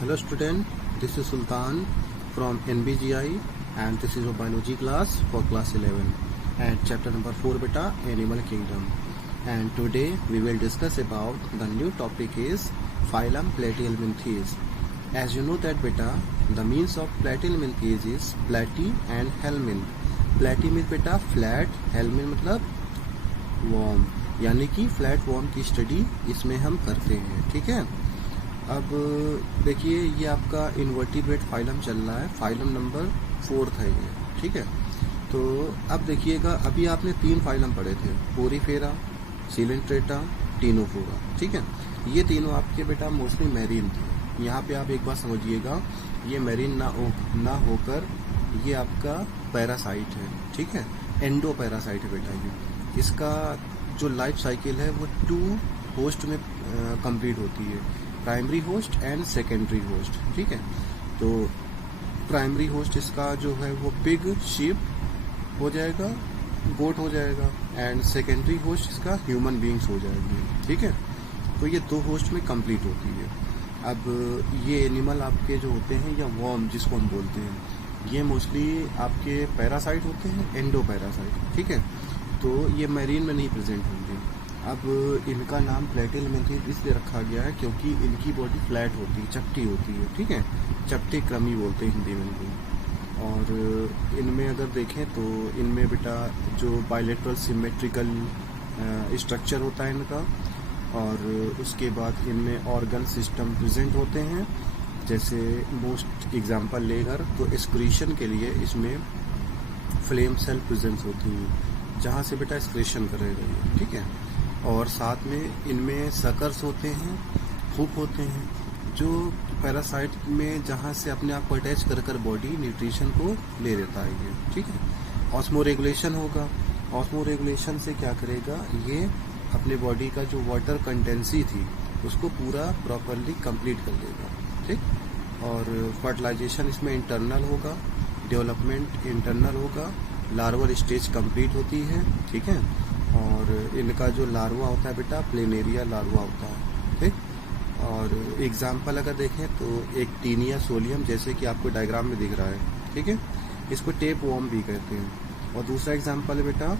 Hello student, this is Sultan from NBGI and this is your biology class for class 11 and chapter number 4 beta Animal Kingdom, and today we will discuss about the new topic is phylum Platyhelminthes. As you know that beta, the means of Platyhelminthes is platy and helminth. Platy means beta flat, helminth मतलब warm, यानी कि flat warm की study इसमें हम करते हैं। ठीक है, अब देखिए ये आपका इन्वर्टिब्रेट फाइलम चल रहा है, फाइलम नंबर 4 है ये। ठीक है, तो अब देखिएगा अभी आपने 3 फाइलम पढ़े थे, पोरीफेरा, सिलेंट्रेटा, टीनोफोरा। ठीक है, ये तीनों आपके बेटा मोस्टली मैरीन थे। यहाँ पे आप एक बात समझिएगा, ये मैरीन ना होकर ये आपका पैरासाइट है। ठीक है, एंडो पैरासाइट है बेटा। ये इसका जो लाइफ साइकिल है वो 2 होस्ट में कंप्लीट होती है, primary host and secondary host. ठीक है, तो प्राइमरी होस्ट इसका जो है वो पिग, शीप हो जाएगा, गोट हो जाएगा, एंड सेकेंडरी होस्ट इसका ह्यूमन बींग्स हो जाएंगे। ठीक है, तो ये 2 होस्ट में कंप्लीट होती है। अब ये एनिमल आपके जो होते हैं या वॉर्म जिसको हम बोलते हैं, ये मोस्टली आपके पैरासाइट होते हैं, एंडो पैरासाइट। ठीक है, तो ये मैरीन में नहीं प्रेजेंट होंगे। अब इनका नाम प्लेटिहेल्मिंथेस इसलिए रखा गया है क्योंकि इनकी बॉडी फ्लैट होती है, चपटी होती है। ठीक है, चपटे क्रमी बोलते हैं हिंदी में इनको। और इनमें अगर देखें तो इनमें बेटा जो बायलेटरल सिमेट्रिकल स्ट्रक्चर होता है इनका, और उसके बाद इनमें ऑर्गन सिस्टम प्रेजेंट होते हैं। जैसे मोस्ट एग्जांपल लेकर तो एक्सक्रीशन के लिए इसमें फ्लेम सेल प्रेजेंस होती हैं, जहाँ से बेटा एक्सक्रीशन करेगा ये। ठीक है, और साथ में इनमें सकर्स होते हैं, हुक होते हैं, जो पैरासाइट में जहाँ से अपने आप को अटैच कर बॉडी न्यूट्रिशन को ले लेता है ये। ठीक है, ऑस्मो रेगुलेशन होगा, ऑस्मो रेगुलेशन से क्या करेगा ये अपने बॉडी का जो वाटर कंटेंसी थी उसको पूरा प्रॉपरली कंप्लीट कर देगा। ठीक, और फर्टिलाइजेशन इसमें इंटरनल होगा, डेवलपमेंट इंटरनल होगा, लार्वल स्टेज कंप्लीट होती है। ठीक है, और इनका जो लार्वा होता है बेटा प्लेनेरिया लार्वा होता है। ठीक, और एग्जाम्पल अगर देखें तो एक टीनिया सोलियम, जैसे कि आपको डायग्राम में दिख रहा है। ठीक है, इसको टेप वॉर्म भी कहते हैं। और दूसरा एग्जाम्पल है बेटा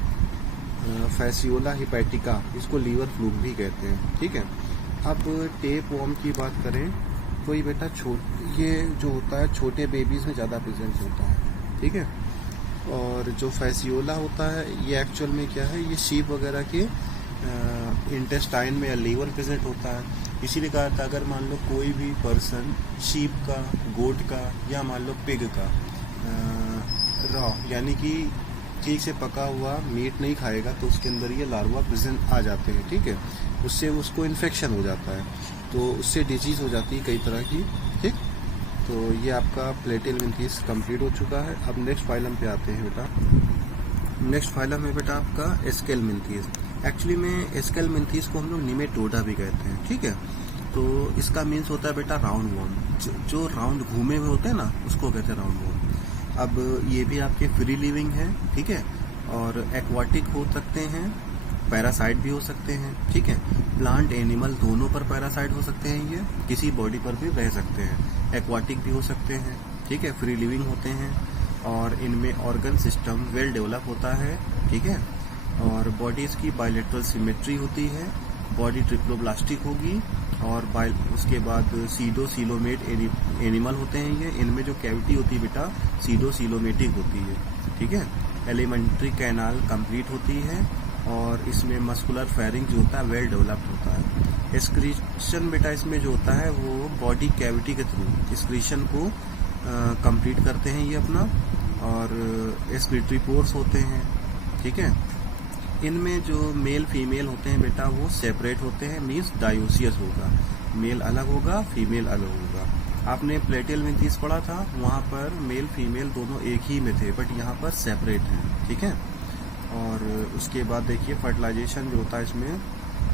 फैसियोला हिपैटिका, इसको लीवर फ्लूक भी कहते हैं। ठीक है, अब टेप वॉर्म की बात करें तो ये बेटा ये जो होता है छोटे बेबीज में ज़्यादा प्रेजेंट होता है। ठीक है, और जो फैसियोला होता है ये एक्चुअल में क्या है, ये शीप वगैरह के इंटेस्टाइन में या लीवर प्रेजेंट होता है। इसीलिए कहा था अगर मान लो कोई भी पर्सन शीप का, गोट का या मान लो पिग का रॉ यानी कि ठीक से पका हुआ मीट नहीं खाएगा तो उसके अंदर ये लार्वा प्रेजेंट आ जाते हैं। ठीक है, उससे उसको इन्फेक्शन हो जाता है, तो उससे डिजीज़ हो जाती है कई तरह की। ठीक, तो ये आपका प्लेटिहेल्मिंथेस कंप्लीट हो चुका है। अब नेक्स्ट फाइलम पे आते हैं बेटा। नेक्स्ट फाइलम है बेटा आपका एस्केलमिंथेस। एक्चुअली में एस्केलमिंथेस को हम लोग निमेटोडा भी कहते हैं। ठीक है, तो इसका मीन्स होता है बेटा राउंड वॉर्म, जो राउंड घूमे हुए होते हैं ना उसको कहते हैं राउंड वॉर्म। अब ये भी आपके फ्री लिविंग है। ठीक है, और एक्वाटिक हो सकते हैं, पैरासाइट भी हो सकते हैं। ठीक है, प्लांट एनिमल दोनों पर पैरासाइट हो सकते हैं, ये किसी बॉडी पर भी रह सकते हैं, एक्वाटिक भी हो सकते हैं। ठीक है, फ्री लिविंग होते हैं, और इनमें ऑर्गन सिस्टम वेल डेवलप होता है। ठीक है, और बॉडी इसकी बायलेटरल सिमेट्री होती है, बॉडी ट्रिप्लोब्लास्टिक होगी, और उसके बाद सीडोसिलोमेट एनिमल होते हैं ये। इनमें जो कैविटी होती है बेटा सीडोसिलोमेटिक होती है। ठीक है, एलिमेंट्री कैनाल कंप्लीट होती है, और इसमें मस्कुलर फेरिंग जो होता है वेल डेवलप्ड होता है। एक्सक्रीशन बेटा इसमें जो होता है वो बॉडी कैविटी के थ्रू एक्सक्रीशन को कंप्लीट करते हैं ये अपना, और एक्सक्रीटरी पोर्स होते हैं। ठीक है, इनमें जो मेल फीमेल होते हैं बेटा वो सेपरेट होते हैं, मीन्स डायोसियस होगा, मेल अलग होगा, फीमेल अलग होगा। आपने प्लेटिहेल्मिंथेस पढ़ा था, वहाँ पर मेल फीमेल दोनों एक ही में थे, बट यहाँ पर सेपरेट हैं। ठीक है, और उसके बाद देखिए फर्टिलाइजेशन जो होता है इसमें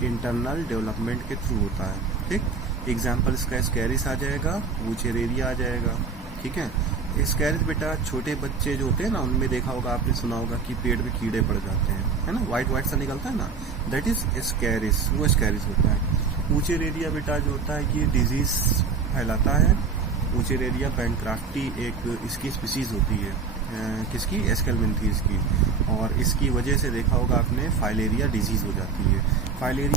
इंटरनल डेवलपमेंट के थ्रू होता है। ठीक, एग्जाम्पल इसका स्कैरिस आ जाएगा, वुचेरेरिया आ जाएगा। ठीक है, स्कैरिस बेटा छोटे बच्चे जो होते हैं ना उनमें देखा होगा, आपने सुना होगा कि पेट में कीड़े पड़ जाते हैं, है ना, व्हाइट व्हाइट सा निकलता है ना, दैट इज स्कैरिस, वो स्कैरिस होता है। वुचेरेरिया बेटा जो होता है ये डिजीज फैलाता है, ऊंचेरेरिया पैनक्राफ्टी एक इसकी स्पीसीज होती है, किसकी, एस्केलमेंथीज की। और इसकी वजह से देखा होगा आपने फाइलेरिया डिजीज हो जाती है। फाइलेरिया